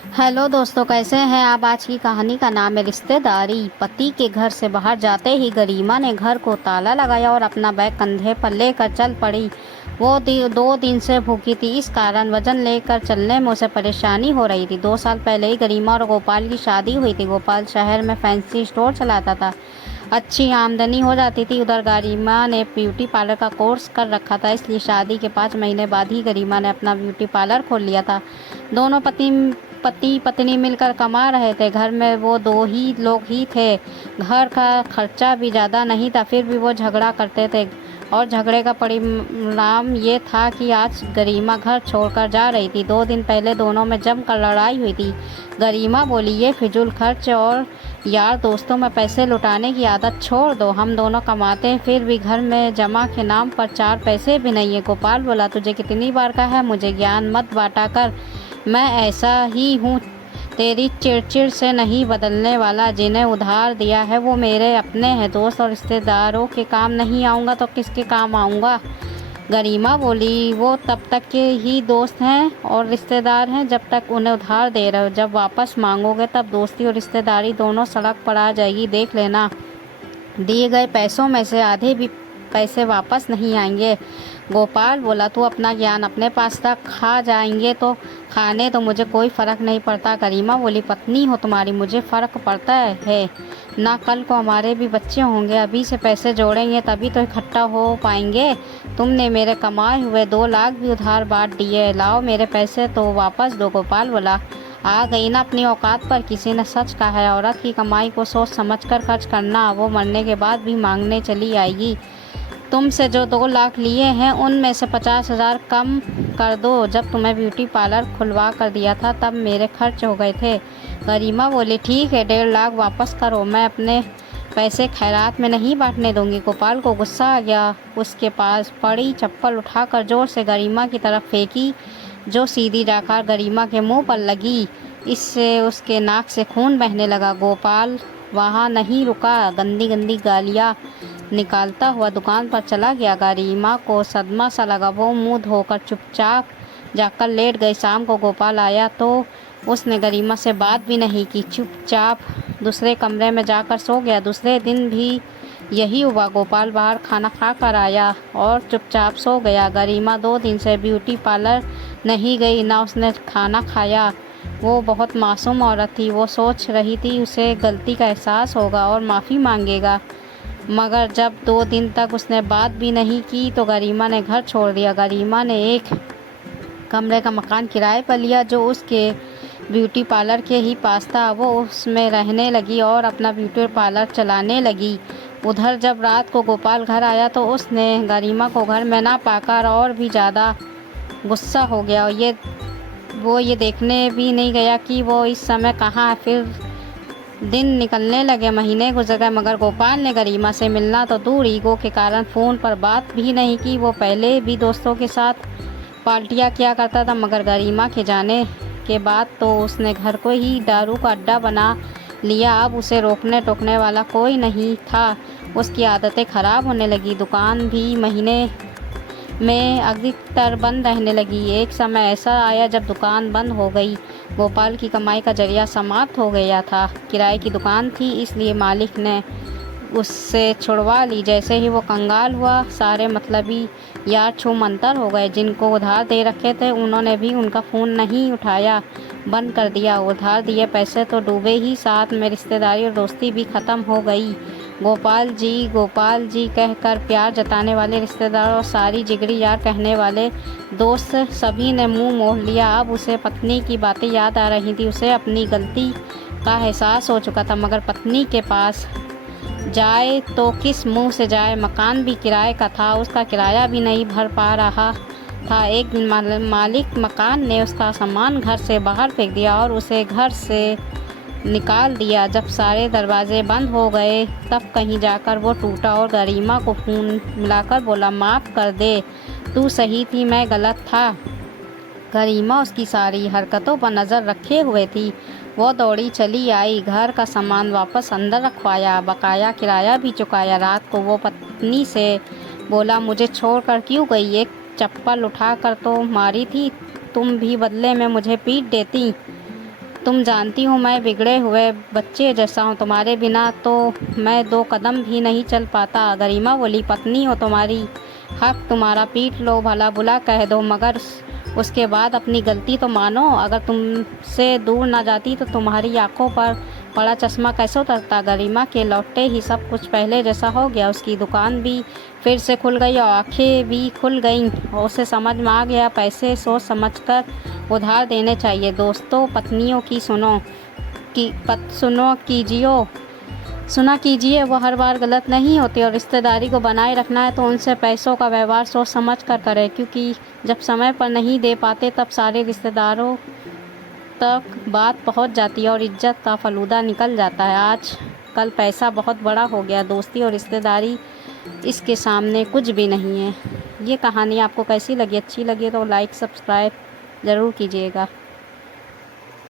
Hello दोस्तों, कैसे हैं आप। आज की कहानी का नाम है रिश्तेदारी। पति के घर से बाहर जाते ही गरिमा ने घर को ताला लगाया और अपना बैग कंधे पर लेकर चल पड़ी। वो 2 दिन से भूखी थी, इस कारण वजन लेकर चलने में उसे परेशानी हो रही थी। 2 साल पहले ही गरिमा और गोपाल की शादी हुई थी। गोपाल शहर में फैंसी स्टोर चलाता था, अच्छी आमदनी हो जाती थी। उधर गरिमा ने ब्यूटी पार्लर का कोर्स कर रखा था, इसलिए शादी के 5 महीने बाद ही गरिमा ने अपना ब्यूटी पार्लर खोल लिया था। दोनों पति पत्नी मिलकर कमा रहे थे। घर में वो 2 ही लोग ही थे। घर का खर्चा भी ज़्यादा नहीं था, फिर भी वो झगड़ा करते थे और झगड़े का परिणाम ये था कि आज गरिमा घर छोड़कर जा रही थी। 2 दिन पहले दोनों में जमकर लड़ाई हुई थी। गरिमा बोली, ये फिजूल खर्च और यार दोस्तों में पैसे लुटाने की आदत छोड़ दो। हम दोनों कमाते हैं, फिर भी घर में जमा के नाम पर 4 पैसे भी नहीं है। गोपाल बोला, तुझे कितनी बार कहा है मुझे ज्ञान मत बांटा कर। मैं ऐसा ही हूँ, तेरी चिड़चिड़ से नहीं बदलने वाला। जिन्हें उधार दिया है वो मेरे अपने हैं। दोस्त और रिश्तेदारों के काम नहीं आऊँगा तो किसके काम आऊँगा। गरिमा बोली, वो तब तक के ही दोस्त हैं और रिश्तेदार हैं जब तक उन्हें उधार दे रहे हो। जब वापस मांगोगे तब दोस्ती और रिश्तेदारी दोनों सड़क पर आ जाएगी, देख लेना। दिए गए पैसों में से आधे भी पैसे वापस नहीं आएंगे। गोपाल बोला, तू अपना ज्ञान अपने पास तक खा जाएंगे तो खाने तो मुझे कोई फ़र्क नहीं पड़ता। गरिमा बोली, पत्नी हो तुम्हारी, मुझे फ़र्क पड़ता है ना। कल को हमारे भी बच्चे होंगे, अभी से पैसे जोड़ेंगे तभी तो इकट्ठा हो पाएंगे। तुमने मेरे कमाए हुए 2 लाख भी उधार बांट दिए, लाओ मेरे पैसे तो वापस दो। गोपाल बोला, आ गई ना अपनी औकात पर। किसी ने सच कहा है, औरत की कमाई को सोच समझकर खर्च करना, वो मरने के बाद भी मांगने चली आएगी। तुमसे जो 2 लाख लिए हैं उनमें से 50,000 कम कर दो। जब तुम्हें ब्यूटी पार्लर खुलवा कर दिया था तब मेरे खर्च हो गए थे। गरिमा बोली, ठीक है, 1.5 लाख वापस करो। मैं अपने पैसे खैरात में नहीं बांटने दूंगी। गोपाल को गुस्सा आ गया। उसके पास पड़ी चप्पल उठाकर जोर से गरिमा की तरफ फेंकी, जो सीधी जाकर गरिमा के मुंह पर लगी। इससे उसके नाक से खून बहने लगा। गोपाल वहाँ नहीं रुका, गंदी गंदी गालियाँ निकालता हुआ दुकान पर चला गया। गरिमा को सदमा सा लगा। वो मुंह धोकर चुपचाप जाकर लेट गई। शाम को गोपाल आया तो उसने गरिमा से बात भी नहीं की, चुपचाप दूसरे कमरे में जाकर सो गया। दूसरे दिन भी यही हुआ। गोपाल बाहर खाना खा कर आया और चुपचाप सो गया। गरिमा 2 दिन से ब्यूटी पार्लर नहीं गई, ना उसने खाना खाया। वो बहुत मासूम औरत थी। वो सोच रही थी उसे गलती का एहसास होगा और माफ़ी मांगेगा, मगर जब 2 दिन तक उसने बात भी नहीं की तो गरिमा ने घर छोड़ दिया। गरिमा ने एक कमरे का मकान किराए पर लिया जो उसके ब्यूटी पार्लर के ही पास था। वो उसमें रहने लगी और अपना ब्यूटी पार्लर चलाने लगी। उधर जब रात को गोपाल घर आया तो उसने गरिमा को घर में ना पाकर और भी ज़्यादा गुस्सा हो गया। वो ये देखने भी नहीं गया कि वो इस समय कहाँ है। फिर दिन निकलने लगे, महीने गुजर गए, मगर गोपाल ने गरिमा से मिलना तो दूर, ईगो के कारण फ़ोन पर बात भी नहीं की। वो पहले भी दोस्तों के साथ पार्टियां किया करता था, मगर गरिमा के जाने के बाद तो उसने घर को ही दारू का अड्डा बना लिया। अब उसे रोकने टोकने वाला कोई नहीं था। उसकी आदतें ख़राब होने लगी। दुकान भी महीने में अधिकतर बंद रहने लगी। एक समय ऐसा आया जब दुकान बंद हो गई। गोपाल की कमाई का जरिया समाप्त हो गया था। किराए की दुकान थी, इसलिए मालिक ने उससे छुड़वा ली। जैसे ही वो कंगाल हुआ, सारे मतलबी यार छूमंतर हो गए। जिनको उधार दे रखे थे उन्होंने भी उनका फ़ोन नहीं उठाया, बंद कर दिया। उधार दिए पैसे तो डूबे ही, साथ में रिश्तेदारी और दोस्ती भी ख़त्म हो गई। गोपाल जी कहकर प्यार जताने वाले रिश्तेदार और सारी जिगरी यार कहने वाले दोस्त सभी ने मुंह मोड़ लिया। अब उसे पत्नी की बातें याद आ रही थी। उसे अपनी गलती का एहसास हो चुका था, मगर पत्नी के पास जाए तो किस मुंह से जाए। मकान भी किराए का था, उसका किराया भी नहीं भर पा रहा था। एक दिन मालिक मकान ने उसका सामान घर से बाहर फेंक दिया और उसे घर से निकाल दिया। जब सारे दरवाजे बंद हो गए तब कहीं जाकर वो टूटा और गरिमा को फ़ोन मिलाकर बोला, माफ़ कर दे, तू सही थी, मैं गलत था। गरिमा उसकी सारी हरकतों पर नज़र रखे हुए थी। वो दौड़ी चली आई, घर का सामान वापस अंदर रखवाया, बकाया किराया भी चुकाया। रात को वो पत्नी से बोला, मुझे छोड़कर क्यों गई? एक चप्पल उठाकर तो मारी थी, तुम भी बदले में मुझे पीट देती। तुम जानती हो मैं बिगड़े हुए बच्चे जैसा हूँ, तुम्हारे बिना तो मैं 2 कदम भी नहीं चल पाता। गरिमा बोली, पत्नी हो तुम्हारी, हक तुम्हारा, पीट लो, भला बुरा कह दो, मगर उसके बाद अपनी गलती तो मानो। अगर तुमसे दूर ना जाती तो तुम्हारी आंखों पर पड़ा चश्मा कैसे उतरता। गरिमा के लौटते ही सब कुछ पहले जैसा हो गया। उसकी दुकान भी फिर से खुल गई और आंखें भी खुल गईं और उसे समझ में आ गया पैसे सोच समझकर उधार देने चाहिए। दोस्तों, पत्नियों की सुना कीजिए, वो हर बार गलत नहीं होती और रिश्तेदारी को बनाए रखना है तो उनसे पैसों का व्यवहार सोच समझ कर करें, क्योंकि जब समय पर नहीं दे पाते तब सारे रिश्तेदारों तक बात पहुंच जाती है और इज्जत का फलूदा निकल जाता है। आज कल पैसा बहुत बड़ा हो गया, दोस्ती और रिश्तेदारी इसके सामने कुछ भी नहीं है। ये कहानी आपको कैसी लगी? अच्छी लगी तो लाइक सब्सक्राइब ज़रूर कीजिएगा।